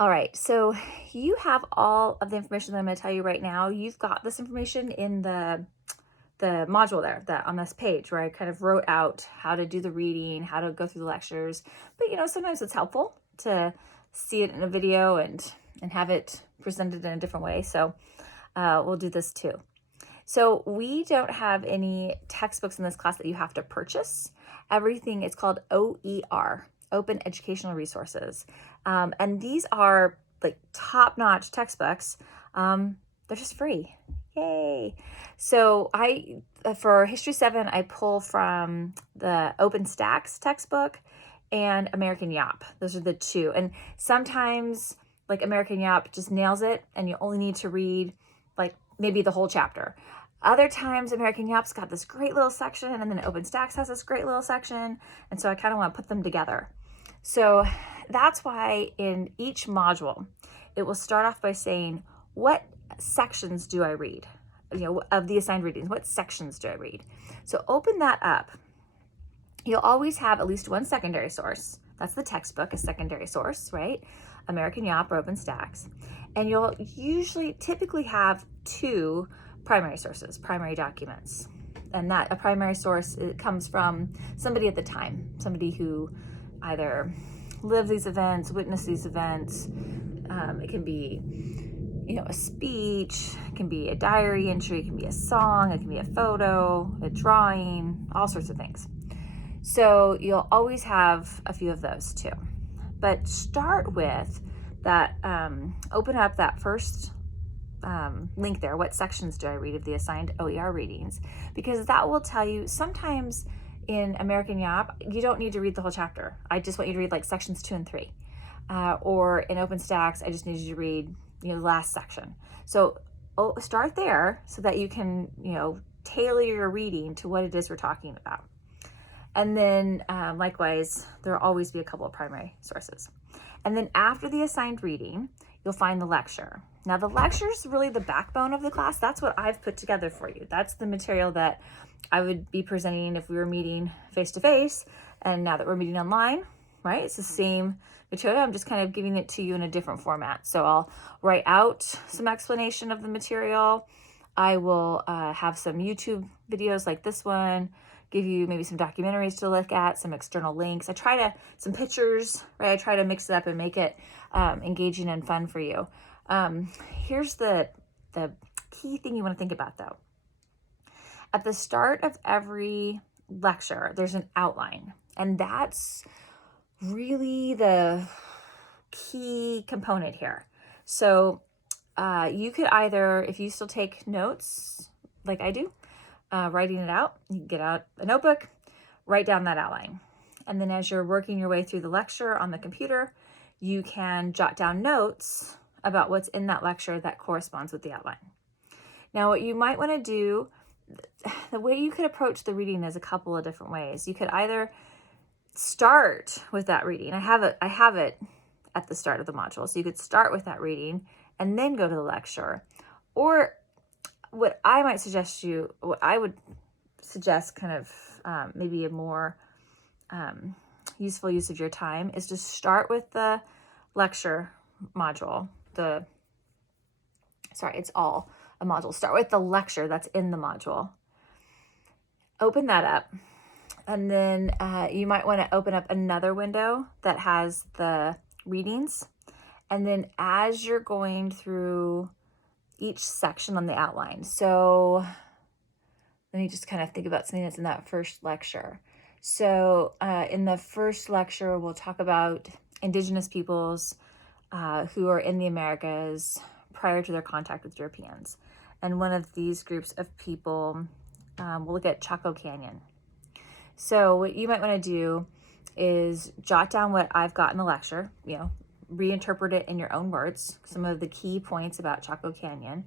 All right, so you have all of the information that I'm going to tell you right now. You've got this information in the module there, that on this page where I kind of wrote out how to do the reading, how to go through the lectures. But sometimes it's helpful to see it in a video and have it presented in a different way. So we'll do this too. So we don't have any textbooks in this class that you have to purchase. Everything is called OER, Open Educational Resources. And these are like top-notch textbooks. They're just free. Yay. So for History 7, I pull from the OpenStax textbook and American Yap. Those are the two. And sometimes like American Yap just nails it and you only need to read like maybe the whole chapter. Other times American Yap's got this great little section and then OpenStax has this great little section. And so I kind of want to put them together. So that's why in each module, it will start off by saying, what sections do I read? Of the assigned readings, what sections do I read? So open that up. You'll always have at least one secondary source. That's the textbook, a secondary source, right? American Yap or OpenStax. And you'll typically have two primary sources, primary documents. And that a primary source, it comes from somebody at the time, somebody who either lived these events, witnessed these events. It can be, a speech, it can be a diary entry, it can be a song, it can be a photo, a drawing, all sorts of things. So you'll always have a few of those too. But start with that, open up that first link there. What sections do I read of the assigned OER readings? Because that will tell you sometimes in American Yap, you don't need to read the whole chapter. I just want you to read like sections 2 and 3. Or in OpenStax, I just need you to read, the last section. So start there so that you can, tailor your reading to what it is we're talking about. And then likewise, there'll always be a couple of primary sources. And then after the assigned reading, you'll find the lecture. Now the lecture is really the backbone of the class. That's what I've put together for you. That's the material that I would be presenting if we were meeting face-to-face. And now that we're meeting online, right? It's the same material. I'm just kind of giving it to you in a different format. So I'll write out some explanation of the material. I will have some YouTube videos like this one, give you maybe some documentaries to look at, some external links. Some pictures, right? I try to mix it up and make it engaging and fun for you. Here's the key thing you want to think about though. At the start of every lecture, there's an outline, and that's really the key component here. So you could either, if you still take notes like I do, writing it out, you can get out a notebook, write down that outline. And then as you're working your way through the lecture on the computer, you can jot down notes about what's in that lecture that corresponds with the outline. Now, what you might want to do, the way you could approach the reading is a couple of different ways. You could either start with that reading. I have it at the start of the module. So you could start with that reading and then go to the lecture. Or what I would suggest kind of maybe a more useful use of your time is to start with the lecture module. It's all a module. Start with the lecture that's in the module. Open that up. And then you might want to open up another window that has the readings. And then as you're going through each section on the outline. So let me just kind of think about something that's in that first lecture. So in the first lecture, we'll talk about indigenous peoples who are in the Americas prior to their contact with Europeans. And one of these groups of people, we'll look at Chaco Canyon. So what you might want to do is jot down what I've got in the lecture, reinterpret it in your own words, some of the key points about Chaco Canyon,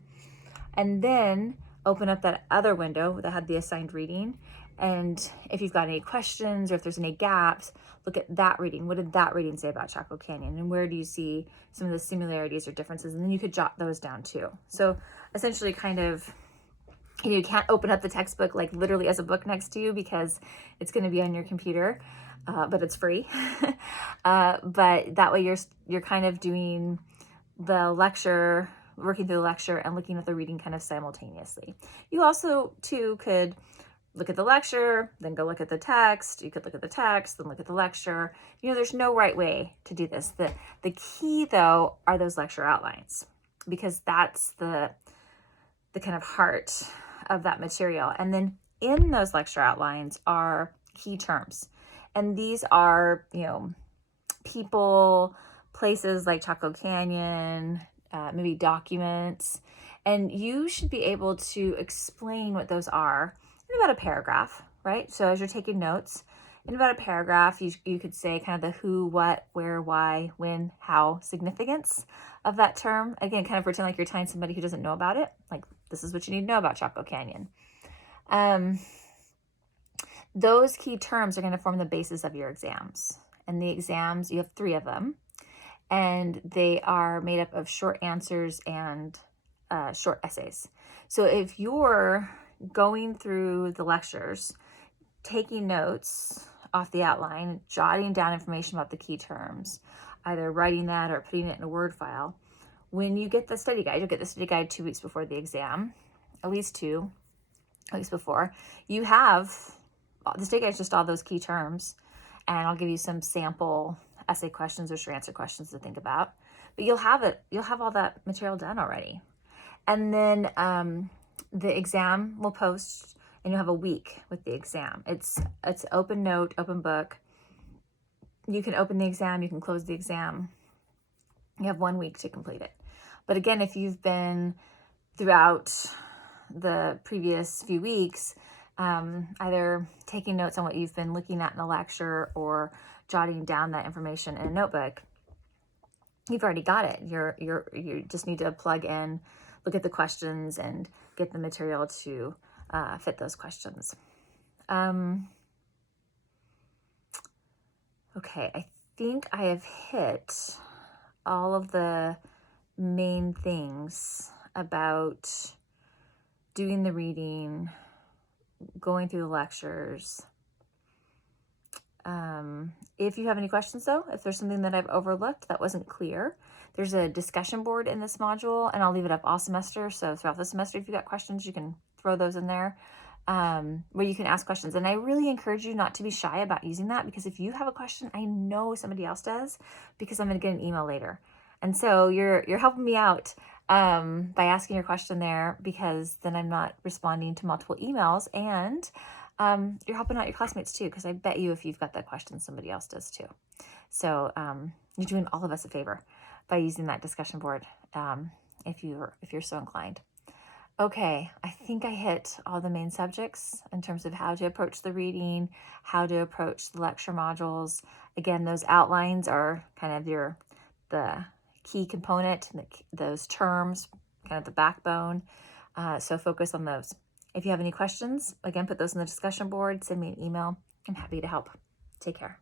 and then open up that other window that had the assigned reading. And if you've got any questions or if there's any gaps, look at that reading. What did that reading say about Chaco Canyon? And where do you see some of the similarities or differences? And then you could jot those down too. So essentially kind of, you can't open up the textbook like literally as a book next to you because it's going to be on your computer. but it's free. But that way you're kind of doing the lecture, working through the lecture and looking at the reading kind of simultaneously. You also too could look at the lecture, then go look at the text. You could look at the text, then look at the lecture. There's no right way to do this. The key though are those lecture outlines, because that's the kind of heart of that material. And then in those lecture outlines are key terms. And these are, people, places like Chaco Canyon, maybe documents. And you should be able to explain what those are in about a paragraph, right? So as you're taking notes, in about a paragraph, you could say kind of the who, what, where, why, when, how, significance of that term. Again, kind of pretend like you're telling somebody who doesn't know about it. Like, this is what you need to know about Chaco Canyon. Those key terms are going to form the basis of your exams. And the exams, you have 3 of them. And they are made up of short answers and short essays. So if you're going through the lectures, taking notes off the outline, jotting down information about the key terms, either writing that or putting it in a Word file, when you get the study guide, you'll get the study guide 2 weeks before the exam, at least 2 weeks before. You have, the study guide is just all those key terms, and I'll give you some sample essay questions or short answer questions to think about. But you'll have all that material done already. And then the exam will post, and you'll have a week with the exam. It's open note, open book. You can open the exam, you can close the exam. You have 1 week to complete it. But again, if you've been throughout the previous few weeks, either taking notes on what you've been looking at in a lecture or jotting down that information in a notebook, you've already got it. You just need to plug in, look at the questions, and get the material to fit those questions. Okay, I think I have hit all of the main things about doing the reading, going through the lectures. If you have any questions though, if there's something that I've overlooked that wasn't clear, there's a discussion board in this module, and I'll leave it up all semester. So throughout the semester, if you've got questions, you can throw those in there, where you can ask questions. And I really encourage you not to be shy about using that, because if you have a question, I know somebody else does, because I'm going to get an email later. And so you're helping me out by asking your question there, because then I'm not responding to multiple emails, and you're helping out your classmates too, because I bet you if you've got that question, somebody else does too. So you're doing all of us a favor by using that discussion board, if you're so inclined. Okay, I think I hit all the main subjects in terms of how to approach the reading, how to approach the lecture modules. Again, those outlines are kind of the key component, those terms, kind of the backbone. So focus on those. If you have any questions, again, put those in the discussion board, send me an email. I'm happy to help. Take care.